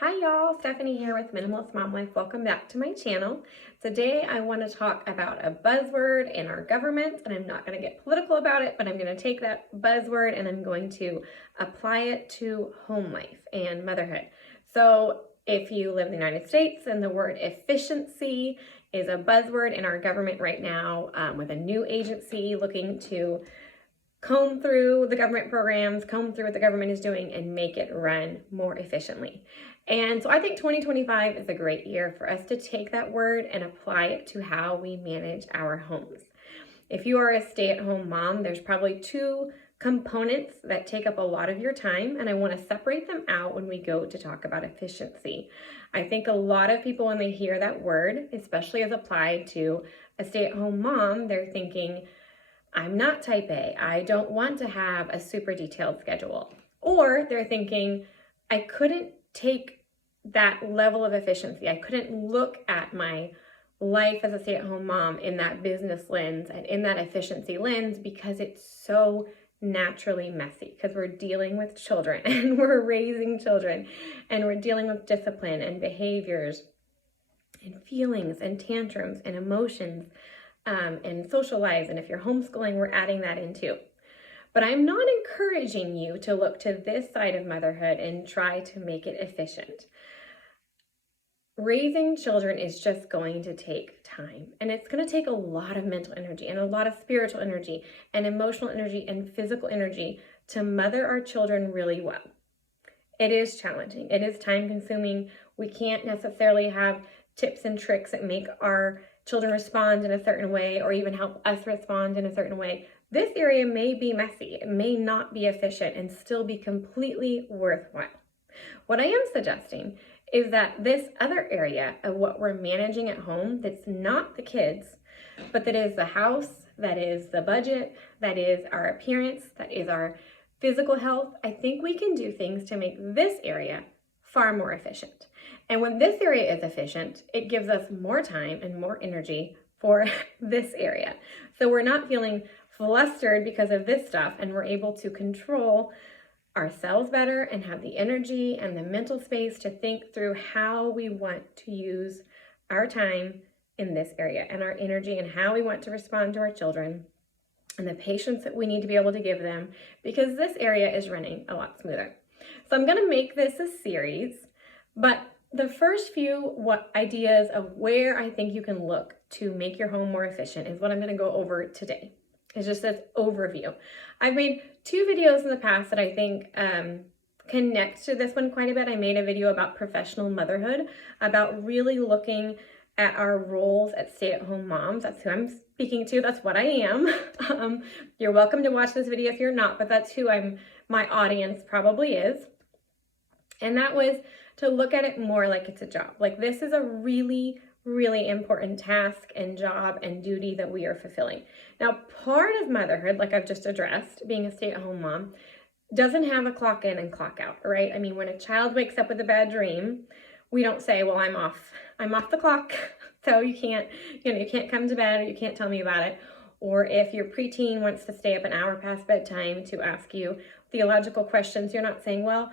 Hi y'all, Stephanie here with Minimalist Mom Life. Welcome back to my channel. Today I want to talk about a buzzword in our government, and I'm not going to get political about it, but I'm going to take that buzzword and I'm going to apply it to home life and motherhood. So if you live in the United States, then the word efficiency is a buzzword in our government right now, with a new agency looking to comb through the government programs, comb through what the government is doing, and make it run more efficiently. And so I think 2025 is a great year for us to take that word and apply it to how we manage our homes. If you are a stay-at-home mom, there's probably two components that take up a lot of your time, and I want to separate them out when we go to talk about efficiency. I think a lot of people, when they hear that word, especially as applied to a stay-at-home mom, they're thinking, I'm not type A. I don't want to have a super detailed schedule. Or they're thinking, I couldn't take that level of efficiency. I couldn't look at my life as a stay-at-home mom in that business lens and in that efficiency lens because it's so naturally messy, because we're dealing with children and we're raising children and we're dealing with discipline and behaviors and feelings and tantrums and emotions and social lives. And if you're homeschooling, we're adding that in too. But I'm not encouraging you to look to this side of motherhood and try to make it efficient. Raising children is just going to take time, and it's going to take a lot of mental energy and a lot of spiritual energy and emotional energy and physical energy to mother our children really well. It is challenging. It is time consuming. We can't necessarily have tips and tricks that make our children respond in a certain way or even help us respond in a certain way. This area may be messy. It may not be efficient and still be completely worthwhile. What I am suggesting is that this other area of what we're managing at home, that's not the kids, but that is the house, that is the budget, that is our appearance, that is our physical health, I think we can do things to make this area far more efficient. And when this area is efficient, it gives us more time and more energy for this area. So we're not feeling flustered because of this stuff, and we're able to control ourselves better and have the energy and the mental space to think through how we want to use our time in this area and our energy and how we want to respond to our children and the patience that we need to be able to give them, because this area is running a lot smoother. So I'm going to make this a series, but the first few ideas of where I think you can look to make your home more efficient is what I'm going to go over today. It's just this overview. I've made two videos in the past that I think connect to this one quite a bit. I made a video about professional motherhood, about really looking at our roles as stay-at-home moms. That's who I'm speaking to. That's what I am. You're welcome to watch this video if you're not, but that's who my audience probably is. And that was to look at it more like it's a job. Like, this is a really, really important task and job and duty that we are fulfilling. Now, part of motherhood, like I've just addressed, being a stay-at-home mom, doesn't have a clock in and clock out, right? I mean, when a child wakes up with a bad dream, we don't say, well, I'm off the clock, so you can't come to bed, or you can't tell me about it. Or if your preteen wants to stay up an hour past bedtime to ask you theological questions, you're not saying, well,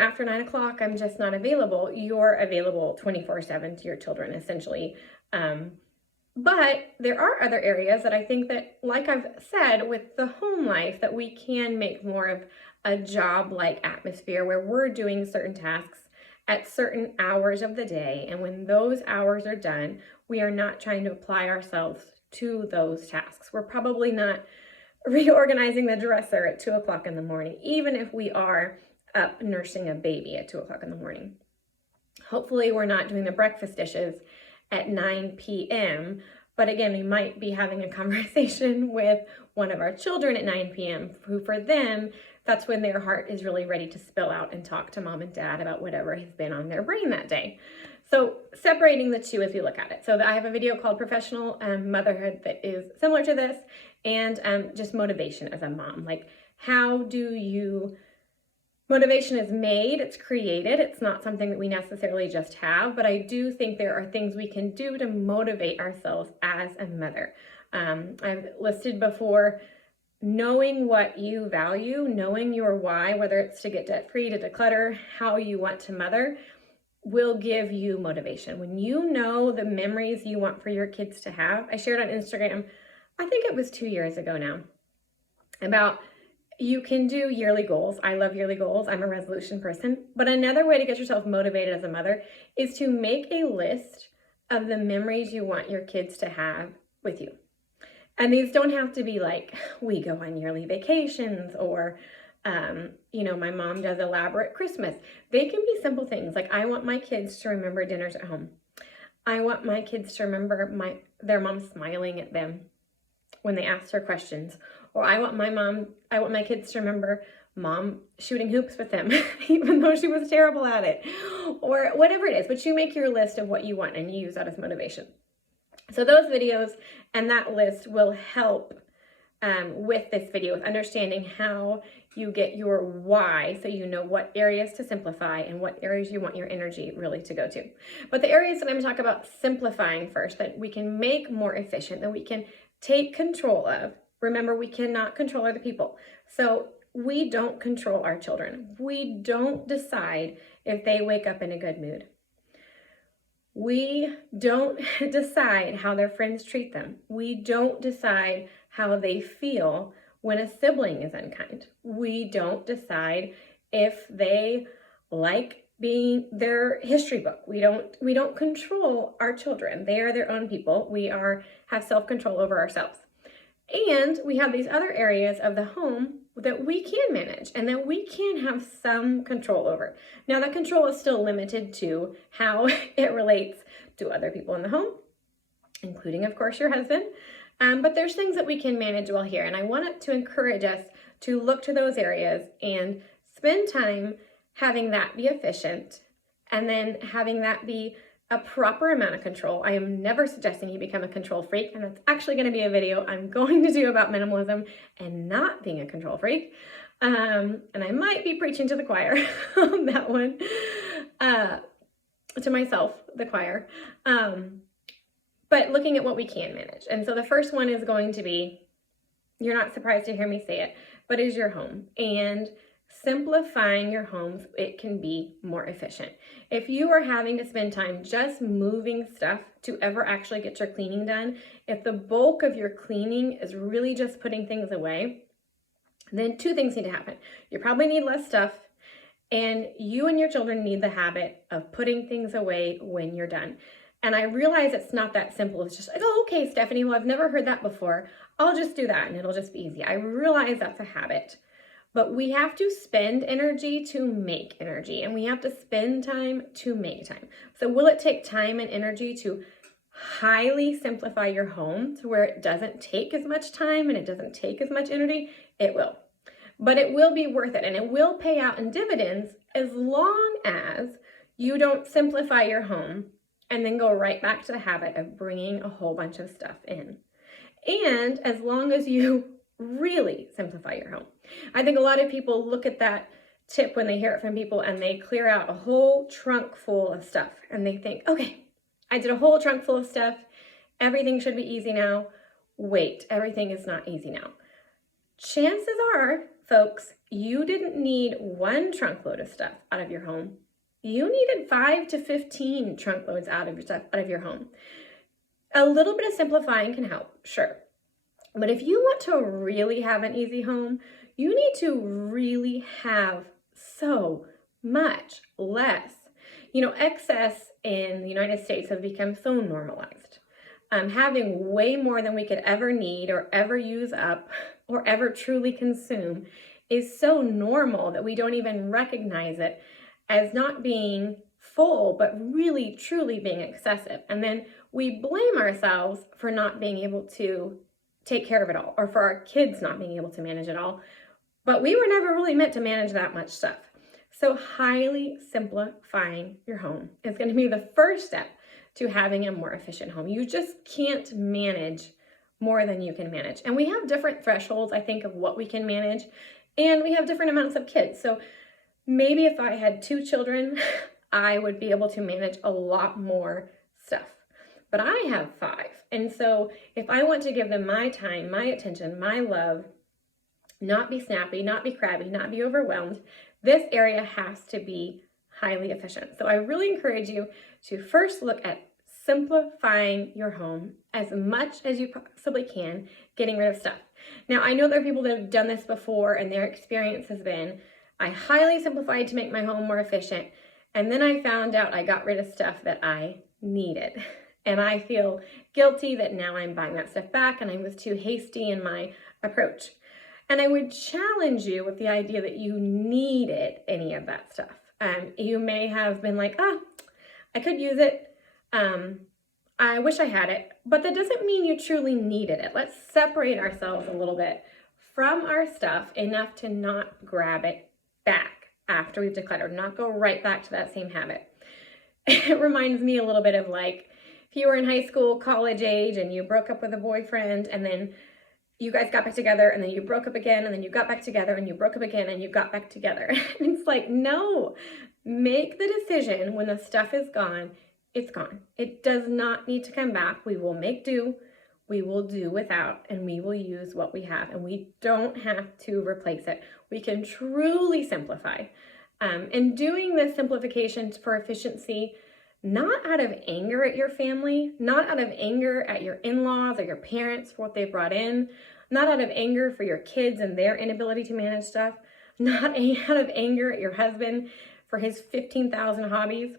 after 9 o'clock, I'm just not available. You're available 24/7 to your children, essentially. But there are other areas that I think that, like I've said, with the home life, that we can make more of a job-like atmosphere where we're doing certain tasks at certain hours of the day. And when those hours are done, we are not trying to apply ourselves to those tasks. We're probably not reorganizing the dresser at 2 o'clock in the morning, even if we are up nursing a baby at 2 o'clock in the morning. Hopefully we're not doing the breakfast dishes at 9 p.m. But again, we might be having a conversation with one of our children at 9 p.m. who, for them, that's when their heart is really ready to spill out and talk to mom and dad about whatever has been on their brain that day. So separating the two as we look at it. So I have a video called Professional Motherhood that is similar to this, and just motivation as a mom. Like, motivation is made, it's created. It's not something that we necessarily just have, but I do think there are things we can do to motivate ourselves as a mother. I've listed before, knowing what you value, knowing your why, whether it's to get debt-free, to declutter, how you want to mother, will give you motivation. When you know the memories you want for your kids to have. I shared on Instagram, I think it was 2 years ago now, about you can do yearly goals. I love yearly goals. I'm a resolution person. But another way to get yourself motivated as a mother is to make a list of the memories you want your kids to have with you. And these don't have to be like, we go on yearly vacations, or my mom does elaborate Christmas. They can be simple things like, I want my kids to remember dinners at home. I want my kids to remember their mom smiling at them when they asked her questions. Or I want my kids to remember mom shooting hoops with them, even though she was terrible at it, or whatever it is. But you make your list of what you want and you use that as motivation. So those videos and that list will help with this video, with understanding how you get your why, so you know what areas to simplify and what areas you want your energy really to go to. But the areas that I'm going to talk about simplifying first, that we can make more efficient, that we can take control of. Remember, we cannot control other people. So we don't control our children. We don't decide if they wake up in a good mood. We don't decide how their friends treat them. We don't decide how they feel when a sibling is unkind. We don't decide if they like being their history book. We don't control our children. They are their own people. We have self-control over ourselves. And we have these other areas of the home that we can manage and that we can have some control over. Now, that control is still limited to how it relates to other people in the home, including, of course, your husband. But there's things that we can manage well here. And I wanted to encourage us to look to those areas and spend time having that be efficient, and then having that be a proper amount of control. I am never suggesting you become a control freak, and that's actually going to be a video I'm going to do about minimalism and not being a control freak. And I might be preaching to the choir on that one, to myself, the choir. But looking at what we can manage. And so the first one is going to be, you're not surprised to hear me say it, but is your home. And simplifying your homes, it can be more efficient. If you are having to spend time just moving stuff to ever actually get your cleaning done, if the bulk of your cleaning is really just putting things away, then two things need to happen. You probably need less stuff, and you and your children need the habit of putting things away when you're done. And I realize it's not that simple. It's just like, oh, okay, Stephanie, well, I've never heard that before. I'll just do that and it'll just be easy. I realize that's a habit. But we have to spend energy to make energy, and we have to spend time to make time. So will it take time and energy to highly simplify your home to where it doesn't take as much time and it doesn't take as much energy? It will. But it will be worth it, and it will pay out in dividends as long as you don't simplify your home and then go right back to the habit of bringing a whole bunch of stuff in. And as long as you really simplify your home. I think a lot of people look at that tip when they hear it from people and they clear out a whole trunk full of stuff and they think, okay, I did a whole trunk full of stuff. Everything should be easy now. Wait, everything is not easy now. Chances are, folks, you didn't need one trunk load of stuff out of your home. You needed 5 to 15 trunk loads out of your home. A little bit of simplifying can help, sure. But if you want to really have an easy home, you need to really have so much less. Excess in the United States has become so normalized. Having way more than we could ever need or ever use up or ever truly consume is so normal that we don't even recognize it as not being full, but really truly being excessive. And then we blame ourselves for not being able to take care of it all, or for our kids not being able to manage it all. But we were never really meant to manage that much stuff. So highly simplifying your home is going to be the first step to having a more efficient home. You just can't manage more than you can manage. And we have different thresholds, I think, of what we can manage. And we have different amounts of kids. So maybe if I had 2 children, I would be able to manage a lot more stuff. But I have 5. And so if I want to give them my time, my attention, my love, not be snappy, not be crabby, not be overwhelmed, this area has to be highly efficient. So I really encourage you to first look at simplifying your home as much as you possibly can, getting rid of stuff. Now, I know there are people that have done this before and their experience has been, I highly simplified to make my home more efficient, and then I found out I got rid of stuff that I needed. And I feel guilty that now I'm buying that stuff back and I was too hasty in my approach. And I would challenge you with the idea that you needed any of that stuff. You may have been like, I could use it. I wish I had it, but that doesn't mean you truly needed it. Let's separate ourselves a little bit from our stuff enough to not grab it back after we've decluttered, not go right back to that same habit. It reminds me a little bit of like, if you were in high school, college age, and you broke up with a boyfriend, and then you guys got back together, and then you broke up again, and then you got back together, and you broke up again, and you got back together. And it's like, no, make the decision when the stuff is gone, it's gone. It does not need to come back. We will make do, we will do without, and we will use what we have, and we don't have to replace it. We can truly simplify. And doing this simplification for efficiency, not out of anger at your family, not out of anger at your in-laws or your parents for what they brought in, not out of anger for your kids and their inability to manage stuff, not out of anger at your husband for his 15,000 hobbies,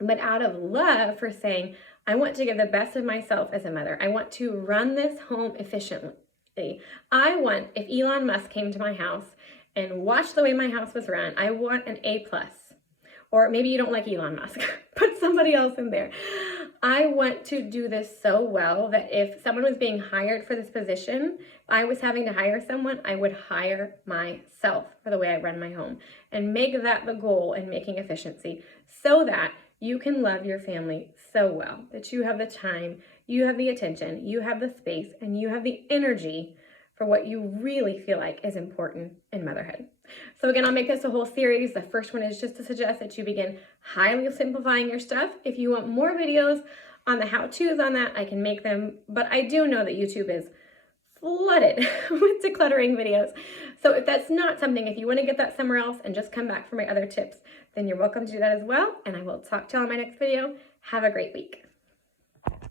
but out of love for saying, I want to give the best of myself as a mother. I want to run this home efficiently. I want, if Elon Musk came to my house and watched the way my house was run, I want an A+. Or maybe you don't like Elon Musk, put somebody else in there. I want to do this so well that if someone was being hired for this position, if I was having to hire someone, I would hire myself for the way I run my home and make that the goal in making efficiency so that you can love your family so well, that you have the time, you have the attention, you have the space, and you have the energy for what you really feel like is important in motherhood. So again, I'll make this a whole series. The first one is just to suggest that you begin highly simplifying your stuff. If you want more videos on the how-tos on that, I can make them, but I do know that YouTube is flooded with decluttering videos. So if that's not something, if you want to get that somewhere else and just come back for my other tips, then you're welcome to do that as well. And I will talk to you on my next video. Have a great week.